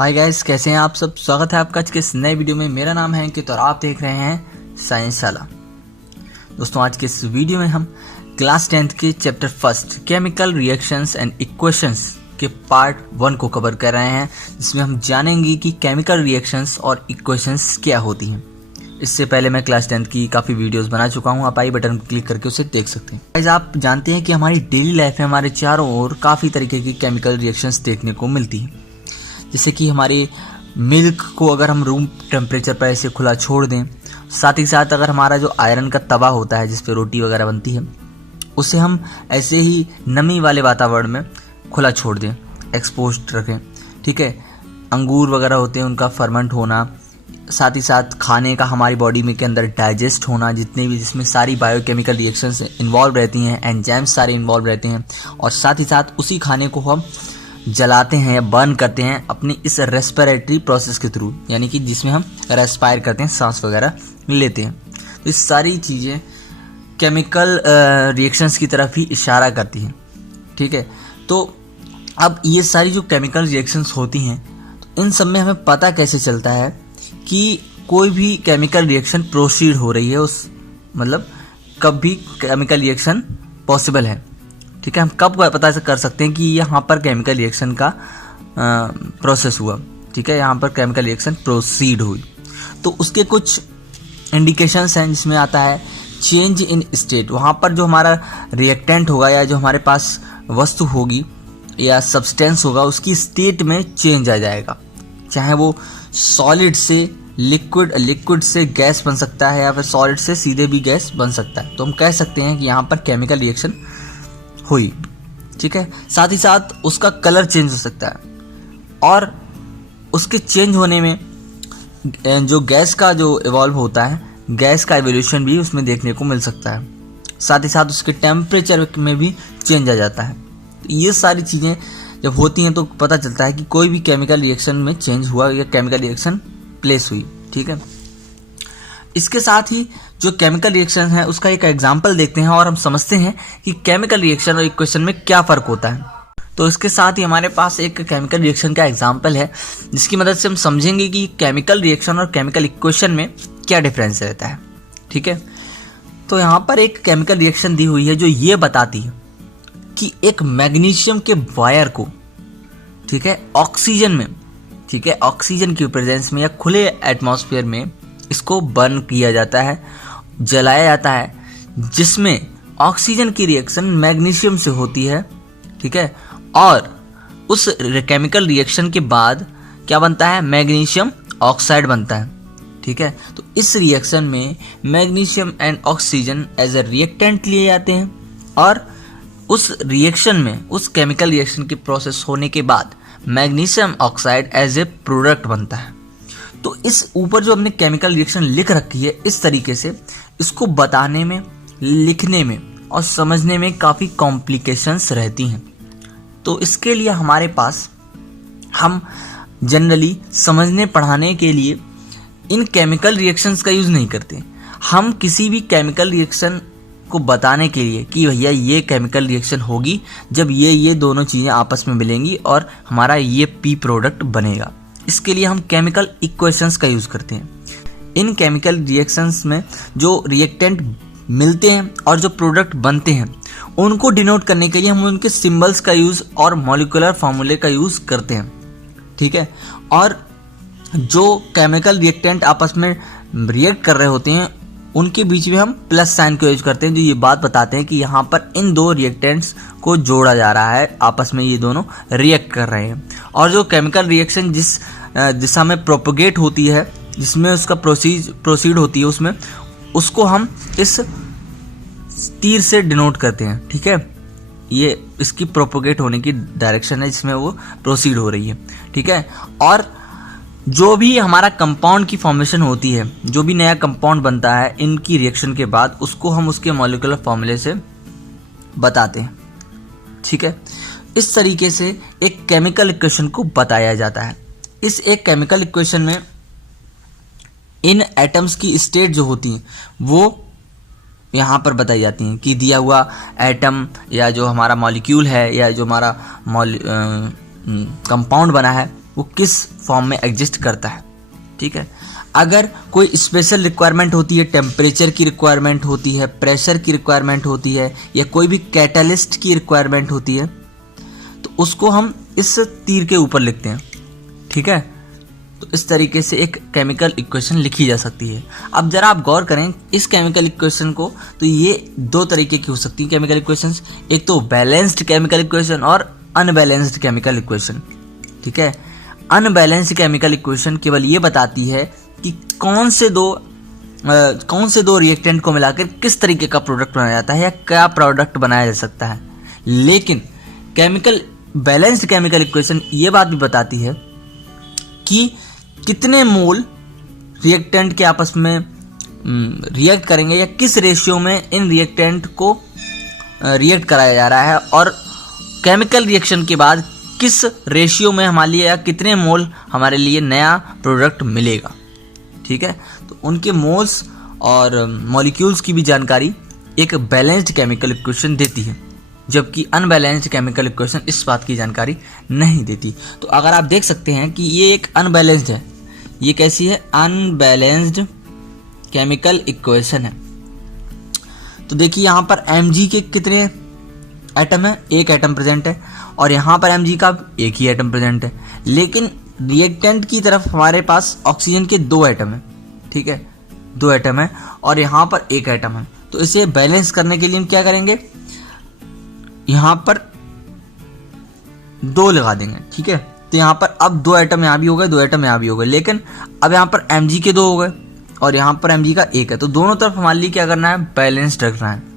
Hi guys, कैसे हैं आप सब। स्वागत है आपका आज के इस नए वीडियो में। मेरा नाम है अंकित और आप देख रहे हैं साइंसशाला। दोस्तों, आज के इस वीडियो में हम क्लास 10th के chapter first chemical reactions and equations के पार्ट 1 को कवर कर रहे हैं, जिसमें हम जानेंगे कि केमिकल रिएक्शंस और इक्वेशंस क्या होती हैं। इससे पहले मैं क्लास 10th की काफ़ी वीडियोस बना चुका हूं, आप आई बटन को क्लिक करके उसे देख सकते हैं। गाइस, आप जानते हैं कि हमारी डेली लाइफ में हमारे चारों ओर काफ़ी तरीके की केमिकल रिएक्शंस देखने को मिलती हैं। जैसे कि हमारी मिल्क को अगर हम रूम टेम्परेचर पर ऐसे खुला छोड़ दें, साथ ही साथ अगर हमारा जो आयरन का तवा होता है जिस पे रोटी वगैरह बनती है, उसे हम ऐसे ही नमी वाले वातावरण में खुला छोड़ दें, एक्सपोज्ड रखें, ठीक है। अंगूर वगैरह होते हैं, उनका फर्मेंट होना, साथ ही साथ खाने का हमारी बॉडी में के अंदर डाइजेस्ट होना, जितने भी जिसमें सारी बायोकेमिकल रिएक्शंस इन्वॉल्व रहती हैं, एंजाइम्स सारे इन्वॉल्व रहते हैं, और साथ ही साथ उसी खाने को हम जलाते हैं या बर्न करते हैं अपनी इस रेस्पिरेटरी प्रोसेस के थ्रू, यानी कि जिसमें हम रेस्पायर करते हैं, सांस वगैरह लेते हैं। तो ये सारी चीज़ें केमिकल रिएक्शंस की तरफ ही इशारा करती हैं, ठीक है। तो अब ये सारी जो केमिकल रिएक्शंस होती हैं, तो इन सब में हमें पता कैसे चलता है कि कोई भी केमिकल रिएक्शन प्रोसीड हो रही है, उस मतलब कब भी केमिकल रिएक्शन पॉसिबल है, ठीक है। हम कब पता कर सकते हैं कि यहाँ पर केमिकल रिएक्शन का प्रोसेस हुआ, ठीक है, यहाँ पर केमिकल रिएक्शन प्रोसीड हुई। तो उसके कुछ इंडिकेशंस हैं, जिसमें आता है चेंज इन स्टेट। वहाँ पर जो हमारा रिएक्टेंट होगा या जो हमारे पास वस्तु होगी या सब्सटेंस होगा, उसकी स्टेट में चेंज आ जाएगा, चाहे वो सॉलिड से लिक्विड, लिक्विड से गैस बन सकता है या फिर सॉलिड से सीधे भी गैस बन सकता है। तो हम कह सकते हैं कि यहाँ पर केमिकल रिएक्शन हुई, ठीक है। साथ ही साथ उसका कलर चेंज हो सकता है, और उसके चेंज होने में जो गैस का जो इवॉल्व होता है, गैस का एवोल्यूशन भी उसमें देखने को मिल सकता है। साथ ही साथ उसके टेम्परेचर में भी चेंज आ जाता है। तो ये सारी चीज़ें जब होती हैं तो पता चलता है कि कोई भी केमिकल रिएक्शन में चेंज हुआ या केमिकल रिएक्शन प्लेस हुई, ठीक है। इसके साथ ही जो केमिकल रिएक्शन है उसका एक एग्जाम्पल देखते हैं और हम समझते हैं कि केमिकल रिएक्शन और इक्वेशन में क्या फ़र्क होता है। तो इसके साथ ही हमारे पास एक केमिकल रिएक्शन का एग्जाम्पल है, जिसकी मदद से हम समझेंगे कि केमिकल रिएक्शन और केमिकल इक्वेशन में क्या डिफरेंस रहता है, ठीक है। तो यहाँ पर एक केमिकल रिएक्शन दी हुई है जो ये बताती है कि एक मैग्नीशियम के वायर को, ठीक है, ऑक्सीजन में, ठीक है, ऑक्सीजन की प्रेजेंस में या खुले एटमॉस्फेयर में इसको बर्न किया जाता है, जलाया जाता है, जिसमें ऑक्सीजन की रिएक्शन मैग्नीशियम से होती है, ठीक है। और उस केमिकल रिएक्शन के बाद क्या बनता है, मैग्नीशियम ऑक्साइड बनता है, ठीक है। तो इस रिएक्शन में magnesium and oxygen as a reactant लिए जाते हैं, और उस रिएक्शन में, उस केमिकल रिएक्शन की प्रोसेस होने के बाद magnesium oxide as a product बनता है। तो इस ऊपर जो हमने केमिकल रिएक्शन लिख रखी है, इस तरीके से इसको बताने में, लिखने में और समझने में काफ़ी कॉम्प्लिकेशंस रहती हैं। तो इसके लिए हमारे पास, हम जनरली समझने पढ़ाने के लिए इन केमिकल रिएक्शंस का यूज़ नहीं करते। हम किसी भी केमिकल रिएक्शन को बताने के लिए कि भैया ये केमिकल रिएक्शन होगी जब ये दोनों चीज़ें आपस में मिलेंगी और हमारा ये पी प्रोडक्ट बनेगा, इसके लिए हम केमिकल इक्वेशंस का यूज़ करते हैं। इन केमिकल रिएक्शंस में जो रिएक्टेंट मिलते हैं और जो प्रोडक्ट बनते हैं, उनको डिनोट करने के लिए हम उनके सिंबल्स का यूज़ और मॉलिक्यूलर फार्मूले का यूज़ करते हैं, ठीक है। और जो केमिकल रिएक्टेंट आपस में रिएक्ट कर रहे होते हैं, उनके बीच में हम प्लस साइन को यूज करते हैं, जो ये बात बताते हैं कि यहाँ पर इन दो रिएक्टेंट्स को जोड़ा जा रहा है, आपस में ये दोनों रिएक्ट कर रहे हैं। और जो केमिकल रिएक्शन जिस दिशा में प्रोपोगेट होती है, जिसमें उसका प्रोसीड होती है, उसमें उसको हम इस तीर से डिनोट करते हैं, ठीक है। ये इसकी प्रोपोगेट होने की डायरेक्शन है जिसमें वो प्रोसीड हो रही है, ठीक है। और जो भी हमारा कंपाउंड की फॉर्मेशन होती है, जो भी नया कंपाउंड बनता है इनकी रिएक्शन के बाद, उसको हम उसके मॉलिक्यूलर फॉर्मूले से बताते हैं, ठीक है। इस तरीके से एक केमिकल इक्वेशन को बताया जाता है। इस एक केमिकल इक्वेशन में इन एटम्स की स्टेट जो होती हैं वो यहाँ पर बताई जाती हैं कि दिया हुआ एटम या जो हमारा मॉलिक्यूल है या जो हमारा कंपाउंड बना है, वो किस फॉर्म में एग्जिस्ट करता है। ठीक है, अगर कोई स्पेशल रिक्वायरमेंट होती है, टेम्परेचर की रिक्वायरमेंट होती है, प्रेशर की रिक्वायरमेंट होती है, या कोई भी कैटलिस्ट की रिक्वायरमेंट होती है, तो उसको हम इस तीर के ऊपर लिखते हैं। ठीक है, तो इस तरीके से एक केमिकल इक्वेशन लिखी जा सकती है। अब जरा आप गौर करें इस केमिकल इक्वेशन को, तो ये दो तरीके की हो सकती है केमिकल इक्वेशंस, एक तो बैलेंस्ड केमिकल इक्वेशन और अनबैलेंस्ड केमिकल इक्वेशन। ठीक है, अनबैलेंस्ड केमिकल इक्वेशन केवल ये बताती है कि कौन से दो रिएक्टेंट को मिलाकर किस तरीके का प्रोडक्ट बनाया जाता है या क्या प्रोडक्ट बनाया जा सकता है। लेकिन बैलेंस्ड केमिकल इक्वेशन ये बात भी बताती है कि कितने मोल रिएक्टेंट के आपस में रिएक्ट करेंगे या किस रेशियो में इन रिएक्टेंट को रिएक्ट कराया जा रहा है, और केमिकल रिएक्शन के बाद किस रेशियो में हमारे लिए या कितने मोल हमारे लिए नया प्रोडक्ट मिलेगा। ठीक है, तो उनके मोल्स और मॉलिक्यूल्स की भी जानकारी एक बैलेंस्ड केमिकल इक्वेशन देती है, जबकि अनबैलेंस्ड केमिकल इक्वेशन इस बात की जानकारी नहीं देती। तो अगर आप देख सकते हैं कि ये एक अनबैलेंस्ड है, ये कैसी है, अनबैलेंस्ड केमिकल इक्वेशन है। तो देखिए यहाँ पर Mg के कितने एटम है, एक एटम प्रेजेंट है, और यहाँ पर Mg का एक ही एटम प्रेजेंट है, लेकिन रिएक्टेंट की तरफ हमारे पास ऑक्सीजन के दो एटम है। ठीक है, दो एटम है और यहाँ पर एक एटम है। तो इसे बैलेंस करने के लिए हम क्या करेंगे, यहाँ पर दो लगा देंगे। ठीक है, तो यहाँ पर अब दो एटम यहाँ भी हो गए, दो एटम यहाँ भी हो गए, लेकिन अब यहाँ पर Mg के दो हो गए और यहाँ पर Mg का एक है, तो दोनों तरफ हमारे लिए क्या करना है, बैलेंस्ड रखना है।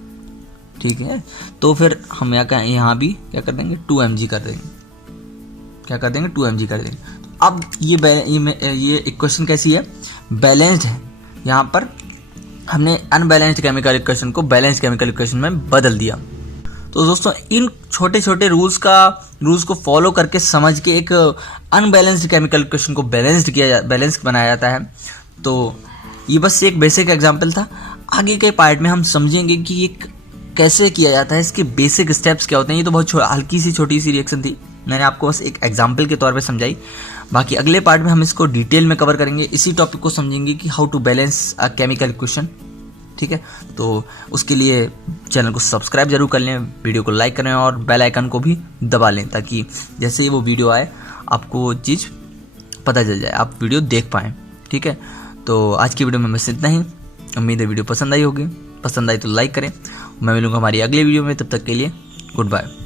ठीक है, तो फिर हम यहाँ भी क्या कर देंगे, 2Mg कर देंगे, क्या कर देंगे, 2Mg कर देंगे। तो अब ये इक्वेशन कैसी है, बैलेंस्ड है। यहाँ पर हमने अनबैलेंस्ड केमिकल इक्वेशन को बैलेंस्ड केमिकल इक्वेशन में बदल दिया। तो दोस्तों इन छोटे छोटे रूल्स को फॉलो करके समझ के एक अनबैलेंस्ड केमिकल इक्वेशन को बैलेंस बनाया जाता है। तो ये बस एक बेसिक एग्जांपल था। आगे के पार्ट में हम समझेंगे कि ये कैसे किया जाता है, इसके बेसिक स्टेप्स क्या होते हैं। ये तो बहुत हल्की सी छोटी सी रिएक्शन थी, मैंने आपको बस एक एग्जाम्पल के तौर पे समझाई। बाकी अगले पार्ट में हम इसको डिटेल में कवर करेंगे, इसी टॉपिक को समझेंगे कि how to balance a chemical equation. ठीक है, तो उसके लिए चैनल को सब्सक्राइब जरूर कर लें, वीडियो को लाइक करें और बेल आइकन को भी दबा लें, ताकि जैसे ही वो वीडियो आए आपको वो चीज़ पता चल जाए, आप वीडियो देख पाएँ। ठीक है, तो आज की वीडियो में बस इतना ही। उम्मीद है वीडियो पसंद आई होगी, पसंद आई तो लाइक करें। मैं मिलूंगा हमारी अगले वीडियो में, तब तक के लिए गुड बाय।